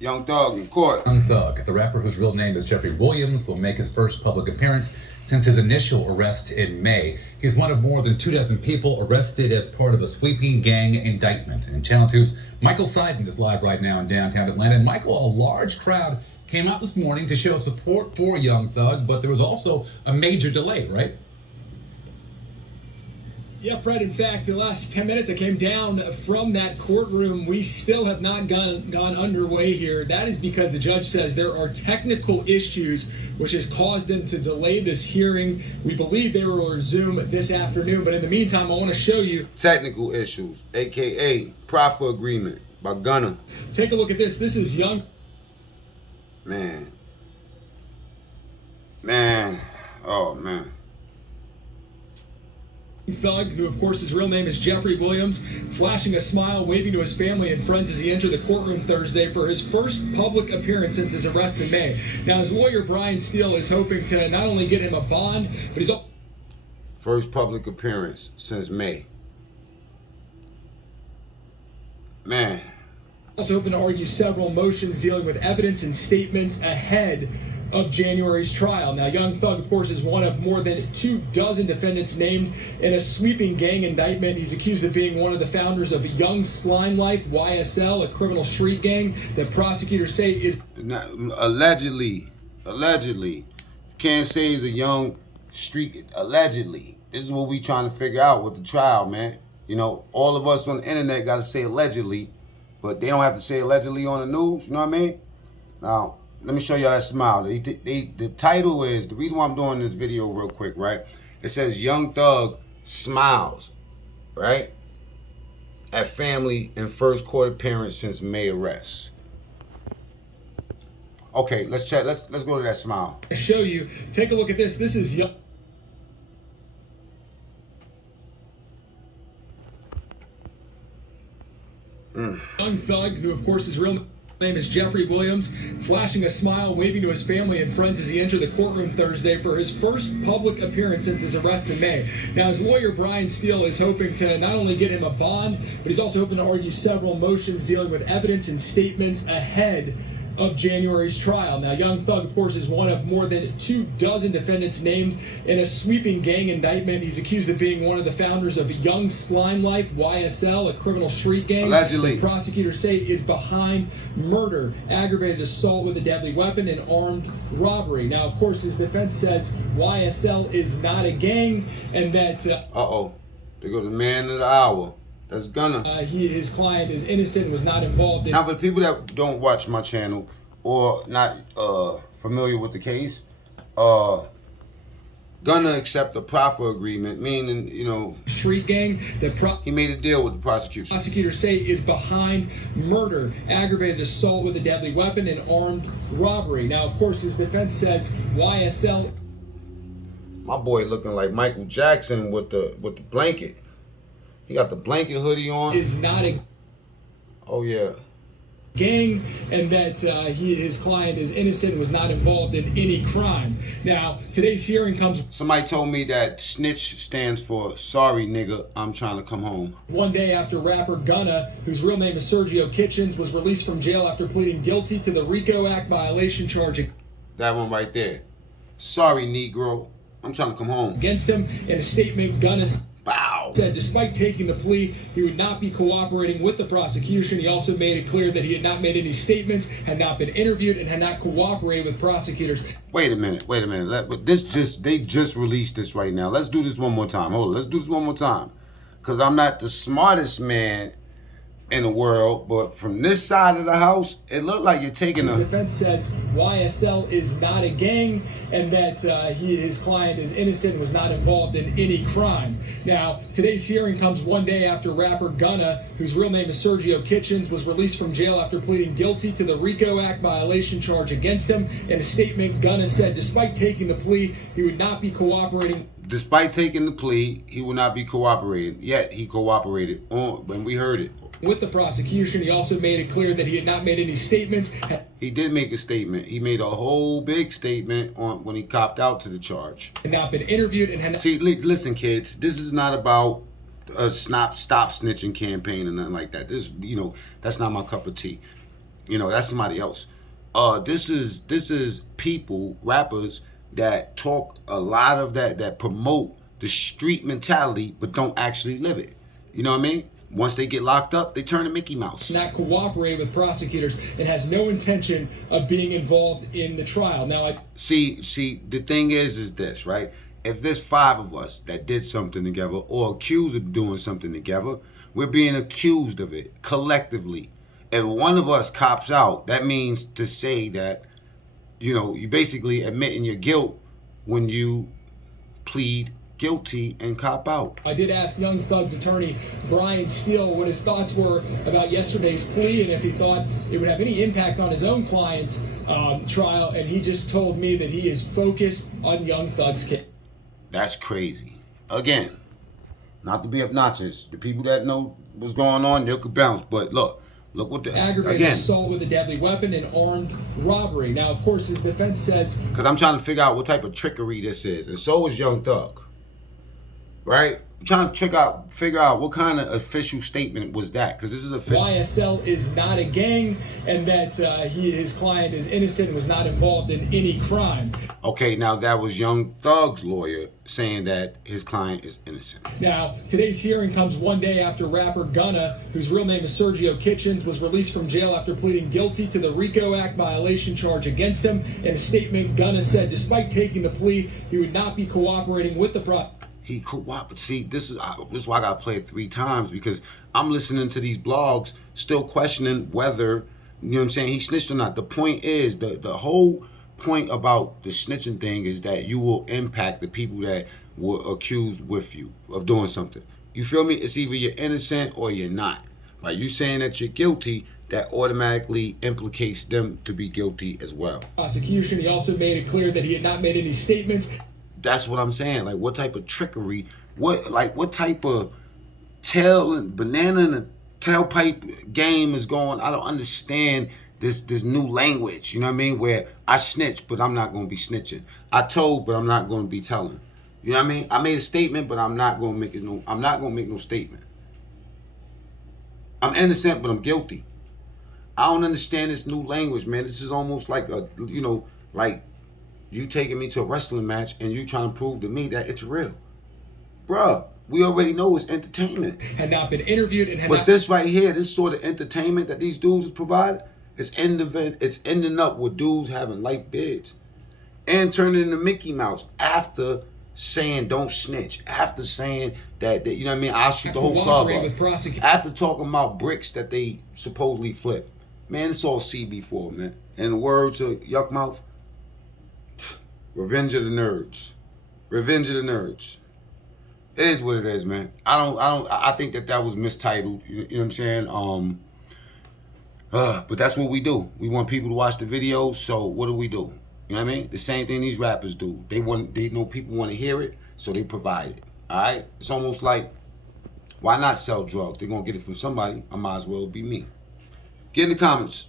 Young Thug in court. Young Thug, the rapper whose real name is Jeffrey Williams, will make his first public appearance since his initial arrest in May. He's one of more than 24 people arrested as part of a sweeping gang indictment. And Channel 2's Michael Seiden is live right now in downtown Atlanta. And Michael, a large crowd came out this morning to show support for Young Thug, but there was also a major delay, right? Yeah, Fred, in fact, the last 10 minutes I came down from that courtroom. We still have not gone underway here. That is because the judge says there are technical issues which has caused them to delay this hearing. We believe they will resume this afternoon, but in the meantime, I want to show you Technical issues, aka proffer agreement by Gunna. Take a look at this. This is Young. Man. Oh man. Thug, who of course his real name is Jeffrey Williams, flashing a smile, waving to his family and friends as he entered the courtroom Thursday for his first public appearance since his arrest in May. Now his lawyer Brian Steele is hoping to not only get him a bond, but he's First public appearance since May. Man. also hoping to argue several motions dealing with evidence and statements ahead of January's trial. Now, Young Thug, of course, is one of more than 24 defendants named in a sweeping gang indictment. He's accused of being one of the founders of Young Slime Life, YSL, a criminal street gang that prosecutors say is... Allegedly. Can't say he's a young street, allegedly. This is what we trying to figure out with the trial, man. You know, all of us on the internet got to say allegedly, but they don't have to say allegedly on the news, you know what I mean? Now, let me show y'all that smile. The title is, the reason why I'm doing this video real quick, right? It says Young Thug smiles, right? At family in first court appearance since May arrest. Okay, let's check. Let's go to that smile. Show you. Take a look at this. This is Young. Young Thug, who of course his real name is Jeffrey Williams, flashing a smile, waving to his family and friends as he entered the courtroom Thursday for his first public appearance since his arrest in May. Now, his lawyer, Brian Steele, is hoping to not only get him a bond, but he's also hoping to argue several motions dealing with evidence and statements ahead of January's trial. Now, Young Thug, of course, is one of more than 24 defendants named in a sweeping gang indictment. He's accused of being one of the founders of Young Slime Life, YSL, a criminal street gang. Allegedly. The prosecutors say is behind murder, aggravated assault with a deadly weapon, and armed robbery. Now, of course, his defense says YSL is not a gang, and that... They go to man of the hour. That's Gunna. His client is innocent and was not involved in... Now, for the people that don't watch my channel or not familiar with the case, Gunna accept a proffer agreement, meaning, you know... Street gang that... He made a deal with the prosecution. Prosecutors say is behind murder, aggravated assault with a deadly weapon, and armed robbery. Now, of course, his defense says YSL... My boy looking like Michael Jackson with the blanket. He got the blanket hoodie on. Is not a... Oh, yeah. Gang, and that his client is innocent and was not involved in any crime. Now, today's hearing comes... Somebody told me that snitch stands for sorry, nigga, I'm trying to come home. One day after rapper Gunna, whose real name is Sergio Kitchens, was released from jail after pleading guilty to the RICO Act violation charge. That one right there. Sorry, Negro, I'm trying to come home. Against him. In a statement, Gunna said despite taking the plea, he would not be cooperating with the prosecution. He also made it clear that he had not made any statements, had not been interviewed, and had not cooperated with prosecutors. Wait a minute. They just released this right now. Let's do this one more time. Hold on, let's do this one more time. Because I'm not the smartest man in the world, but from this side of the house, it looked like you're taking The defense says YSL is not a gang, and that his client is innocent and was not involved in any crime. Now, today's hearing comes one day after rapper Gunna, whose real name is Sergio Kitchens, was released from jail after pleading guilty to the RICO Act violation charge against him. In a statement, Gunna said despite taking the plea, he would not be cooperating. Despite taking the plea, he will not be cooperating. Yet he cooperated when we heard it. With the prosecution, he also made it clear that he had not made any statements. He did make a statement. He made a whole big statement on when he copped out to the charge. Had not been interviewed and had not... See, listen, kids. This is not about a stop snitching campaign or nothing like that. This, you know, that's not my cup of tea. You know, that's somebody else. This is people, rappers that talk a lot of that promote the street mentality, but don't actually live it. You know what I mean? Once they get locked up, they turn to Mickey Mouse. Not cooperating with prosecutors and has no intention of being involved in the trial. Now, See, the thing is this, right? If there's 5 of us that did something together or accused of doing something together, we're being accused of it collectively. If one of us cops out, that means to say that, you know, you basically admitting your guilt when you plead guilty and cop out. I did ask Young Thug's attorney, Brian Steele, what his thoughts were about yesterday's plea and if he thought it would have any impact on his own client's trial, and he just told me that he is focused on Young Thug's case. That's crazy. Again, not to be obnoxious. The people that know what's going on, they could bounce. But look what the Aggravated assault with a deadly weapon and armed robbery. Now, of course, his defense says, because I'm trying to figure out what type of trickery this is, and so is Young Thug. Right? I'm trying to figure out what kind of official statement was that, because this is official. YSL is not a gang and that his client is innocent and was not involved in any crime. Okay, now that was Young Thug's lawyer saying that his client is innocent. Now, today's hearing comes one day after rapper Gunna, whose real name is Sergio Kitchens, was released from jail after pleading guilty to the RICO Act violation charge against him. In a statement, Gunna said despite taking the plea, he would not be cooperating with the He cooperated. See, this is why I gotta play it 3 times, because I'm listening to these blogs, still questioning whether, you know what I'm saying, he snitched or not. The point is, the whole point about the snitching thing is that you will impact the people that were accused with you of doing something. You feel me? It's either you're innocent or you're not. Like, you saying that you're guilty, that automatically implicates them to be guilty as well. Prosecution. He also made it clear that he had not made any statements. That's what I'm saying. Like, what type of trickery? What type of banana in a tailpipe game is going? I don't understand this new language. You know what I mean? Where I snitch, but I'm not gonna be snitching. I told, but I'm not gonna be telling. You know what I mean? I made a statement, but I'm not gonna make no statement. I'm innocent, but I'm guilty. I don't understand this new language, man. This is almost like like you taking me to a wrestling match and you trying to prove to me that it's real. Bruh, we already know it's entertainment. Had not been interviewed and had But not... this right here, this sort of entertainment that these dudes is providing, it's ending up with dudes having life bids and turning into Mickey Mouse after saying don't snitch, after saying that you know what I mean, I'll shoot the whole club up, after talking about bricks that they supposedly flip. Man, it's all CB4, man. In the words of Yuck Mouth, revenge of the nerds. Revenge of the nerds. It is what it is, man. I think that was mistitled. You know what I'm saying? But that's what we do. We want people to watch the videos, so what do? You know what I mean? The same thing these rappers do. They know people want to hear it, so they provide it. Alright? It's almost like, why not sell drugs? They're gonna get it from somebody. I might as well be me. Get in the comments.